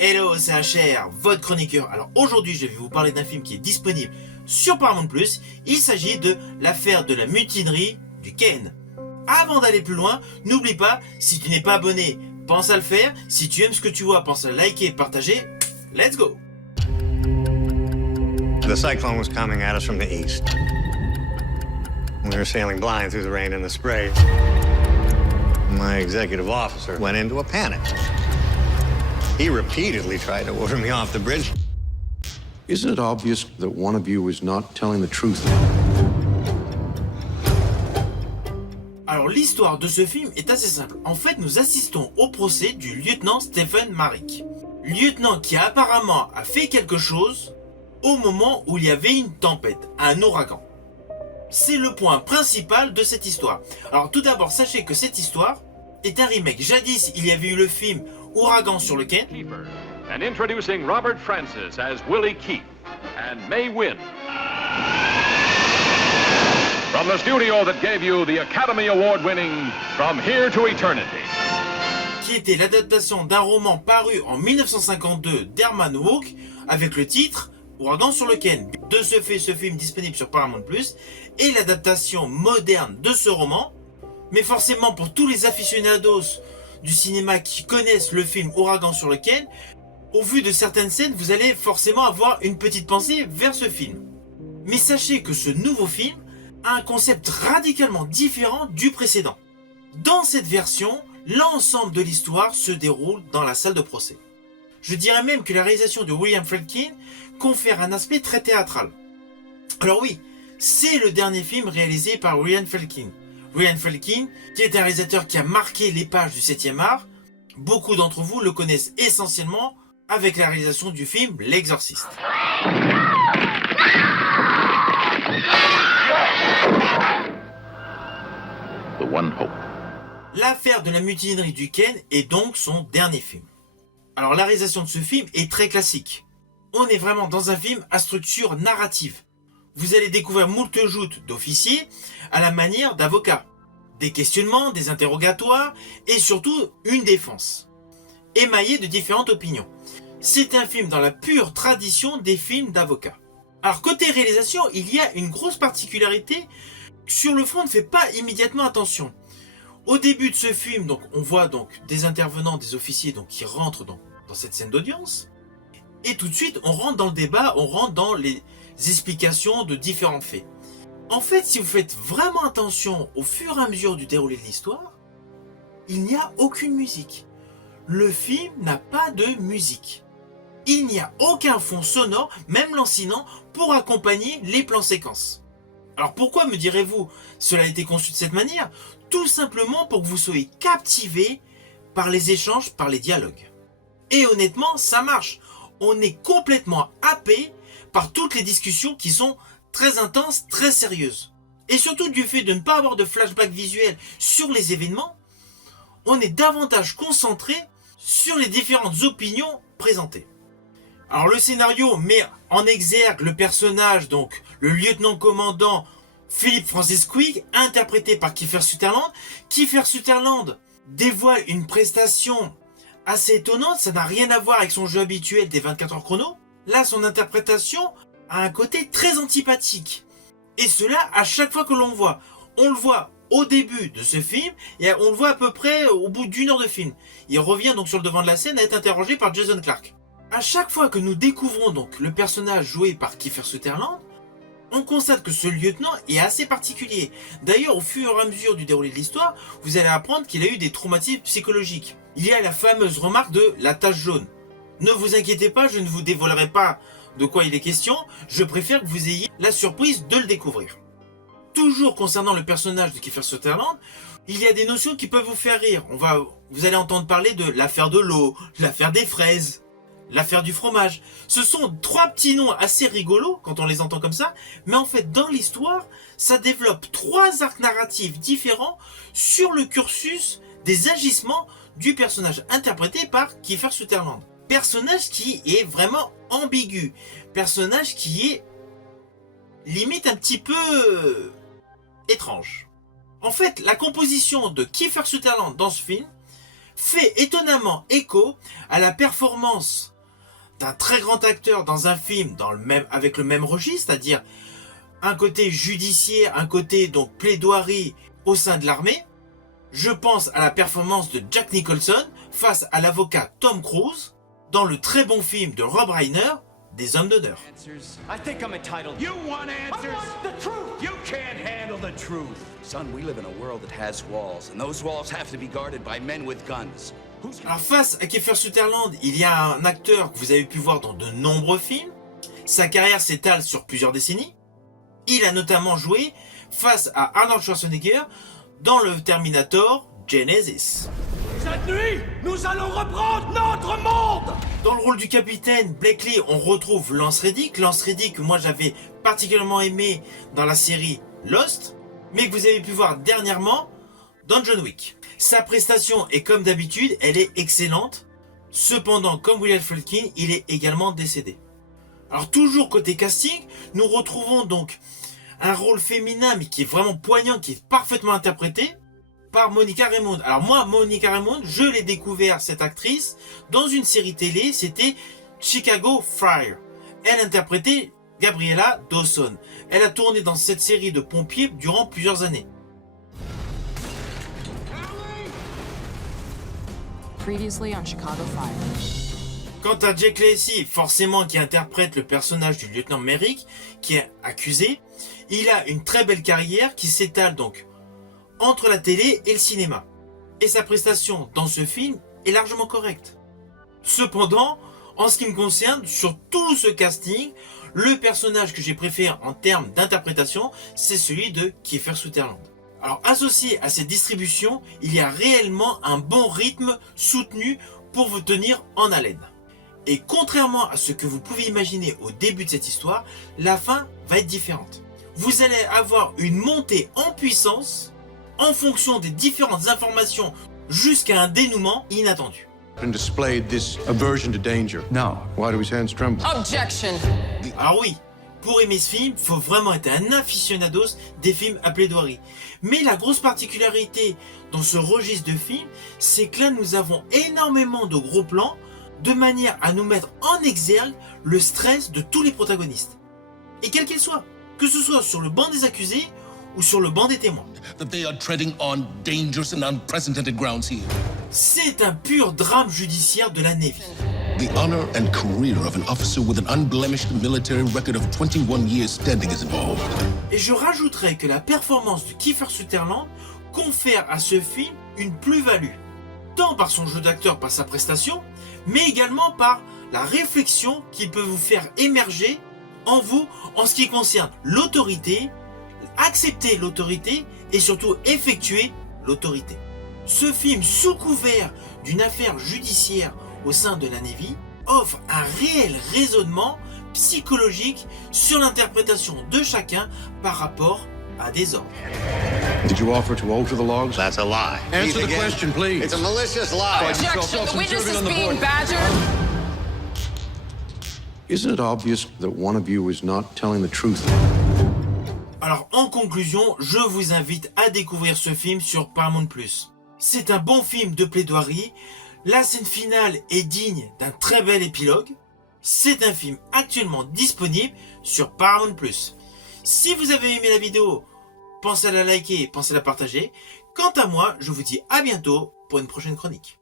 Hello, c'est HR, votre chroniqueur. Alors aujourd'hui, je vais vous parler d'un film qui est disponible sur Paramount+. Il s'agit de l'affaire de la mutinerie du Ken. Avant d'aller plus loin, n'oublie pas, si tu n'es pas abonné, pense à le faire. Si tu aimes ce que tu vois, pense à liker et partager. Let's go! The cyclone was coming at us from the east. We were sailing blind through the rain and the spray. My executive officer went into a panic. He repeatedly tried to order me off the bridge. Isn't it obvious that one of you is not telling the truth? Alors l'histoire de ce film est assez simple. En fait, nous assistons au procès du lieutenant Stephen Marek. Lieutenant qui apparemment a fait quelque chose au moment où il y avait une tempête, un ouragan. C'est le point principal de cette histoire. Alors tout d'abord, sachez que cette histoire est un remake. Jadis, il y avait eu le film Ouragan sur le Ken. And introducing Robert Francis as Willie Keefe and May Wynn. From the studio that gave you the Academy Award-winning From Here to Eternity. Qui était l'adaptation d'un roman paru en 1952 d'Herman Wouk avec le titre Ouragan sur le Ken. De ce fait, ce film disponible sur Paramount+, est l'adaptation moderne de ce roman. Mais forcément, pour tous les aficionados du cinéma qui connaissent le film Ouragan sur le Ken, au vu de certaines scènes, vous allez forcément avoir une petite pensée vers ce film. Mais sachez que ce nouveau film a un concept radicalement différent du précédent. Dans cette version, l'ensemble de l'histoire se déroule dans la salle de procès. Je dirais même que la réalisation de William Friedkin confère un aspect très théâtral. Alors oui, c'est le dernier film réalisé par William Friedkin. William Friedkin, qui est un réalisateur qui a marqué les pages du 7e art. Beaucoup d'entre vous le connaissent essentiellement avec la réalisation du film L'Exorciste. The One Hope. L'affaire de la mutinerie du Ken est donc son dernier film. Alors la réalisation de ce film est très classique. On est vraiment dans un film à structure narrative. Vous allez découvrir moult joutes d'officiers à la manière d'avocats. Des questionnements, des interrogatoires et surtout une défense. Émaillée de différentes opinions. C'est un film dans la pure tradition des films d'avocats. Alors côté réalisation, il y a une grosse particularité. Sur le fond, on ne fait pas immédiatement attention. Au début de ce film, donc, on voit donc des intervenants, des officiers donc, qui rentrent dans cette scène d'audience. Et tout de suite, on rentre dans le débat, on rentre dans les explications de différents faits. En fait, si vous faites vraiment attention au fur et à mesure du déroulé de l'histoire, il n'y a aucune musique. Le film n'a pas de musique. Il n'y a aucun fond sonore, même lancinant, pour accompagner les plans séquences. Alors pourquoi, me direz-vous, cela a été conçu de cette manière? Tout simplement pour que vous soyez captivés par les échanges, par les dialogues. Et honnêtement, ça marche. On est complètement happé par toutes les discussions qui sont très intenses, très sérieuses. Et surtout du fait de ne pas avoir de flashback visuel sur les événements, on est davantage concentré sur les différentes opinions présentées. Alors le scénario met en exergue le personnage, donc le lieutenant-commandant Philip Francis Quick, interprété par Kiefer Sutherland. Kiefer Sutherland dévoile une prestation assez étonnante, ça n'a rien à voir avec son jeu habituel des 24 heures chrono. Là, son interprétation a un côté très antipathique. Et cela à chaque fois que l'on voit. On le voit au début de ce film et on le voit à peu près au bout d'une heure de film. Il revient donc sur le devant de la scène à être interrogé par Jason Clarke. À chaque fois que nous découvrons donc le personnage joué par Kiefer Sutherland, on constate que ce lieutenant est assez particulier. D'ailleurs, au fur et à mesure du déroulé de l'histoire, vous allez apprendre qu'il a eu des traumatismes psychologiques. Il y a la fameuse remarque de la tache jaune. Ne vous inquiétez pas, je ne vous dévoilerai pas de quoi il est question, je préfère que vous ayez la surprise de le découvrir. Toujours concernant le personnage de Kiefer Sutherland, il y a des notions qui peuvent vous faire rire. Vous allez entendre parler de l'affaire de l'eau, l'affaire des fraises, l'affaire du fromage. Ce sont trois petits noms assez rigolos quand on les entend comme ça, mais en fait dans l'histoire, ça développe trois arcs narratifs différents sur le cursus des agissements du personnage interprété par Kiefer Sutherland. Personnage qui est vraiment ambigu, personnage qui est limite un petit peu étrange. En fait, la composition de Kiefer Sutherland dans ce film fait étonnamment écho à la performance d'un très grand acteur dans un film avec le même registre, c'est-à-dire un côté judiciaire, un côté donc plaidoirie au sein de l'armée. Je pense à la performance de Jack Nicholson face à l'avocat Tom Cruise dans le très bon film de Rob Reiner, Des Hommes d'honneur. I think I'm entitled. You want answers? I want the truth. You can't handle the truth. Son, we live in a world that has walls, and those walls have to be guarded by men with guns. Alors face à Kiefer Sutherland, il y a un acteur que vous avez pu voir dans de nombreux films. Sa carrière s'étale sur plusieurs décennies. Il a notamment joué face à Arnold Schwarzenegger dans le Terminator Genesis. Cette nuit, nous allons reprendre notre monde. Dans le rôle du capitaine Blakely, on retrouve Lance Reddick. Lance Reddick que moi j'avais particulièrement aimé dans la série Lost, mais que vous avez pu voir dernièrement dans John Wick. Sa prestation est comme d'habitude, elle est excellente. Cependant, comme William Friedkin, il est également décédé. Alors toujours côté casting, nous retrouvons donc un rôle féminin mais qui est vraiment poignant, qui est parfaitement interprété par Monica Raymond. Alors moi, Monica Raymond, je l'ai découvert cette actrice dans une série télé, c'était Chicago Fire. Elle interprétait Gabriella Dawson. Elle a tourné dans cette série de pompiers durant plusieurs années. Previously on Chicago Fire. Quant à Jake Lacy, forcément qui interprète le personnage du lieutenant Merrick, qui est accusé, il a une très belle carrière qui s'étale donc entre la télé et le cinéma. Et sa prestation dans ce film est largement correcte. Cependant, en ce qui me concerne, sur tout ce casting, le personnage que j'ai préféré en termes d'interprétation, c'est celui de Kiefer Sutherland. Alors associé à cette distribution, il y a réellement un bon rythme soutenu pour vous tenir en haleine. Et contrairement à ce que vous pouvez imaginer au début de cette histoire, la fin va être différente. Vous allez avoir une montée en puissance en fonction des différentes informations jusqu'à un dénouement inattendu. And displayed this aversion to danger. No. Why do his hands tremble? Objection! Alors oui, pour aimer ce film, il faut vraiment être un aficionados des films à plaidoirie. Mais la grosse particularité dans ce registre de films, c'est que là nous avons énormément de gros plans de manière à nous mettre en exergue le stress de tous les protagonistes. Et quel qu'il soit, que ce soit sur le banc des accusés ou sur le banc des témoins. That they are treading on dangerous and unprecedented grounds here. C'est un pur drame judiciaire de la Navy. The honor and career of an officer with an unblemished military record of 21 years standing is involved. Et je rajouterais que la performance de Kiefer Sutherland confère à ce film une plus-value, tant par son jeu d'acteur, par sa prestation, mais également par la réflexion qu'il peut vous faire émerger en vous en ce qui concerne l'autorité, accepter l'autorité et surtout effectuer l'autorité. Ce film, sous couvert d'une affaire judiciaire au sein de la Navy, offre un réel raisonnement psychologique sur l'interprétation de chacun par rapport à des ordres. Did you offer to alter the logs? That's a lie. Answer the question, please. It's a malicious lie. Objection! The witness is being badgered! Isn't it obvious that one of you is not telling the truth? Alors en conclusion, je vous invite à découvrir ce film sur Paramount+. C'est un bon film de plaidoirie, la scène finale est digne d'un très bel épilogue. C'est un film actuellement disponible sur Paramount+. Si vous avez aimé la vidéo, pensez à la liker, pensez à la partager. Quant à moi, je vous dis à bientôt pour une prochaine chronique.